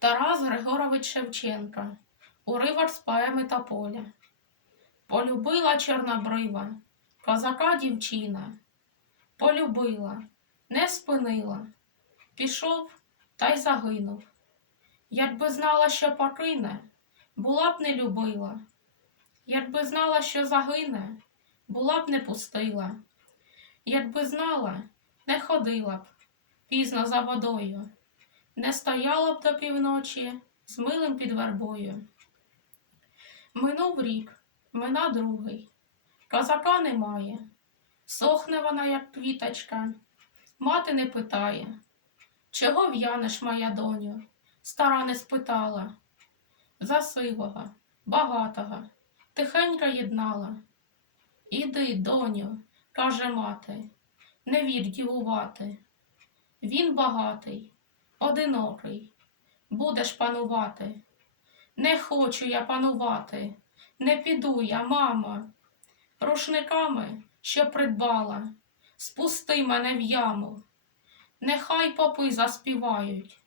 Тарас Григорович Шевченка. Уривок з поеми та поля. Полюбила чорнобрива, козака дівчина. Полюбила, не спинила. Пішов та й загинув. Якби знала, що покине, була б не любила. Якби знала, що загине, була б не пустила. Якби знала, не ходила б пізно за водою, не стояла б до півночі з милим під вербою. Минув рік, мина другий, козака немає, сохне вона, як квіточка, мати не питає, чого в'янеш, моя доню? Стара не спитала. За сивого, багатого, тихенько єднала. Іди, доню, каже мати, не вір дівувати. Він багатий, одинокий, будеш панувати. Не хочу я панувати, не піду я, мамо. Рушниками, що придбала, спусти мене в яму. Нехай попи заспівають,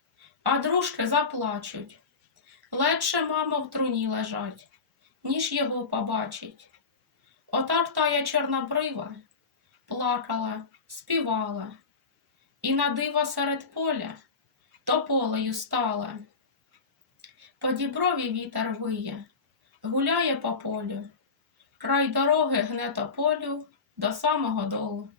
а дружки заплачуть. Легше, мамо, в труні лежать, ніж його побачить. Отак тая чорнобрива плакала, співала, і на диво серед поля тополею стала. По діброві вітер виє, гуляє по полю, край дороги гне тополю до самого долу.